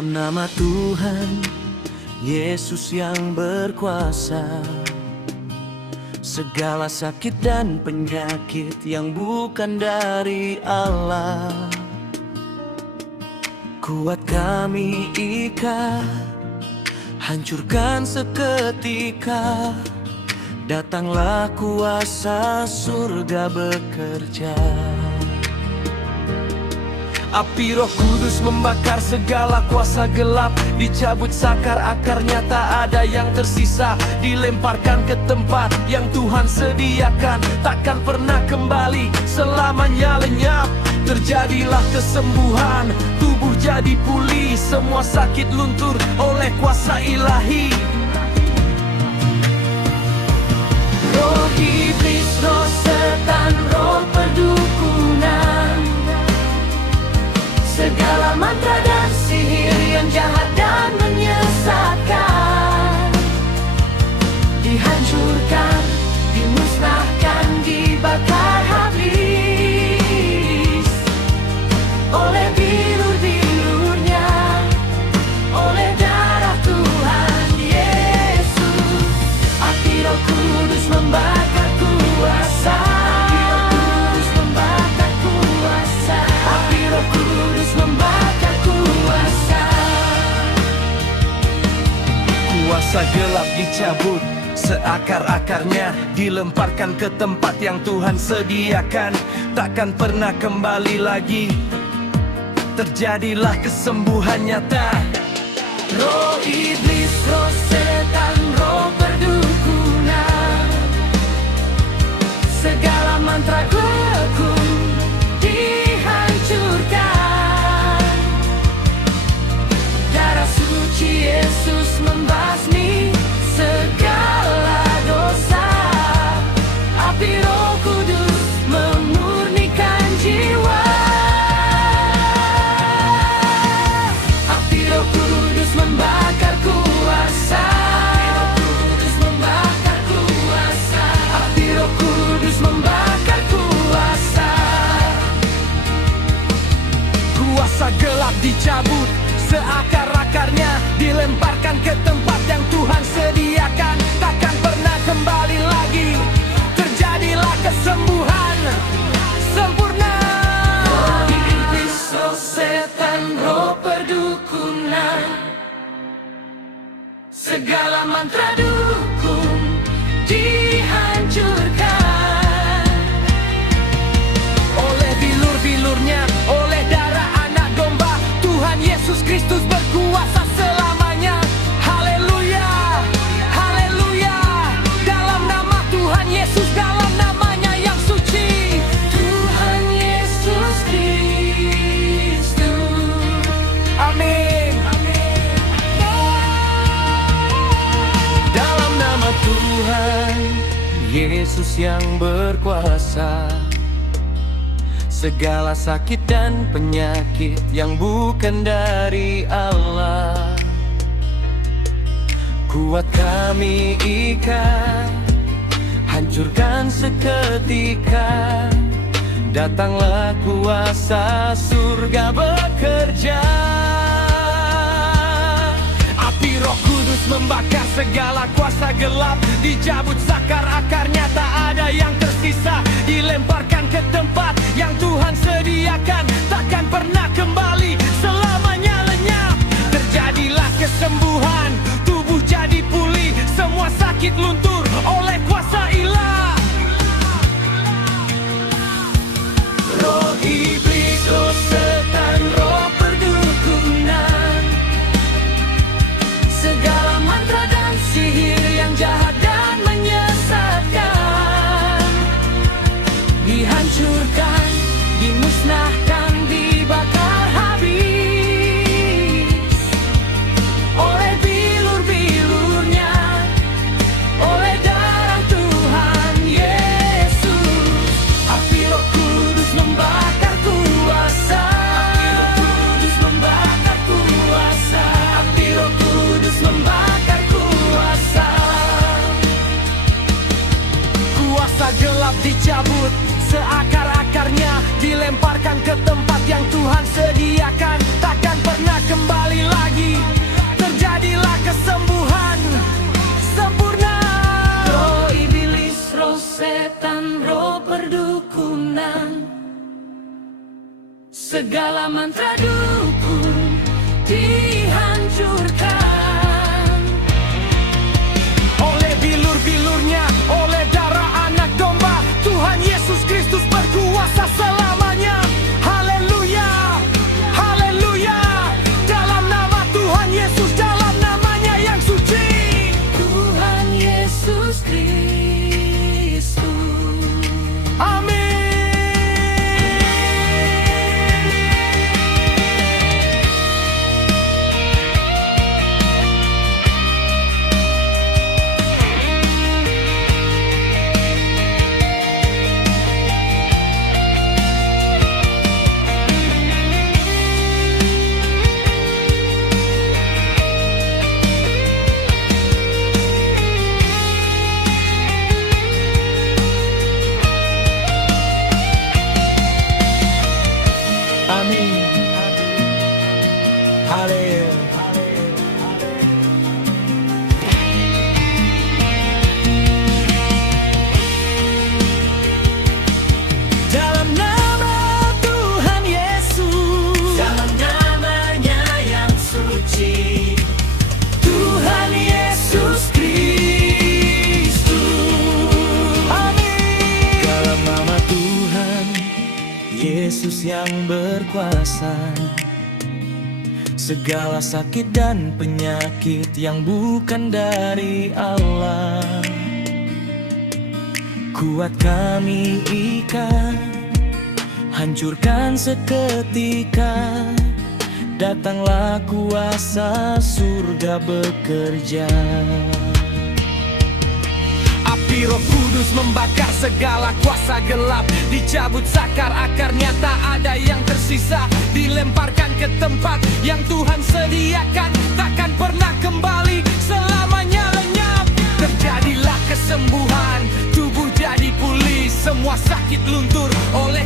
Dalam nama Tuhan Yesus yang berkuasa, segala sakit dan penyakit yang bukan dari Allah, kuat kami ikat, hancurkan seketika. Datanglah kuasa surga bekerja. Api Roh Kudus membakar segala kuasa gelap, dicabut sakar akarnya, tak ada yang tersisa. Dilemparkan ke tempat yang Tuhan sediakan, takkan pernah kembali, selamanya lenyap. Terjadilah kesembuhan, tubuh jadi pulih, semua sakit luntur oleh kuasa ilahi. Roh iblis, roh setan, roh perdukunan, segala mantra dan sihir yang jahat dan menyesatkan, dihancurkan, dimusnahkan, dibakar habis oleh bilur-bilurnya, oleh darah Tuhan Yesus. Api Roh Kudus membakar kuasa, api Roh Kudus membakar kuasa. Kuasa gelap dicabut, seakar-akarnya dilemparkan ke tempat yang Tuhan sediakan, takkan pernah kembali lagi. Terjadilah kesembuhan nyata. Roh iblis, roh setan, roh perdukunan, segala mantra gelapku dihancurkan. Darah suci Yesus membasmi segala dosa. Api Roh Kudus memurnikan jiwa. Api Roh Kudus membakar kuasa. Api Roh Kudus membakar kuasa. Kuasa gelap dicabut, seakar-akarnya dilemparkan ke tempat yang Tuhan sediakan, takkan pernah kembali lagi. Terjadilah kesembuhan sempurna. Roh iblis, roh setan, roh perdukunan, segala mantra dukun dihancurkan oleh bilur-bilurnya, oleh darah anak domba. Tuhan Yesus Kristus berkuasa selamanya. Haleluya, haleluya. Dalam nama Tuhan Yesus, dalam namanya yang suci, Tuhan Yesus Kristus. Amin. Dalam nama Tuhan Yesus yang berkuasa, segala sakit dan penyakit yang bukan dari Allah, kuat kami ikat, hancurkan seketika. Datanglah kuasa surga bekerja. Api Roh Kudus membakar segala kuasa gelap, dicabut sakar akarnya, tak ada yang tersisa. Dilemparkan ke tempat yang Tuhan sediakan, takkan pernah kembali, selamanya lenyap. Terjadilah kesembuhan, tubuh jadi pulih, semua sakit luntur oleh kuasa ilah. Roh iblis, roh setan, roh perdukunan, segala mantra dan sihir yang jahat dan menyesatkan, dihancurkan, dimusnahkan, dibakar habis oleh bilur-bilurnya, oleh darah Tuhan Yesus. Api Roh Kudus membakar kuasa. Api Roh Kudus membakar kuasa. Api Roh Kudus membakar kuasa. Kuasa gelap dicabut, seakar-akarnya dilemparkan ke tempat yang Tuhan sediakan, takkan pernah pernah kembali lagi. Terjadilah kesembuhan sempurna. Roh iblis, roh setan, roh perdukunan, segala mantra dukun dihancurkan oleh bilur-bilurnya, oleh darah anak domba. Tuhan Yesus Kristus berkuasa selamanya. Haleluya, haleluya. Dalam nama Tuhan Yesus, dalam namanya yang suci, Tuhan Yesus Kristus. Amin. Amin. Haleluya. Dalam nama Tuhan Yesus, dalam namanya yang suci, Tuhan Yesus Kristus. Amin. Dalam nama Tuhan Yesus yang berkuasa, segala sakit dan penyakit yang bukan dari Allah, kuat kami ikat, hancurkan seketika. Datanglah kuasa surga bekerja. Api Roh Kudus membakar segala kuasa gelap, dicabut sakar akarnya, tak ada yang tersisa. Dilemparkan ke tempat yang Tuhan sediakan, takkan pernah kembali, selamanya lenyap. Terjadilah kesembuhan, tubuh jadi pulih, semua sakit luntur oleh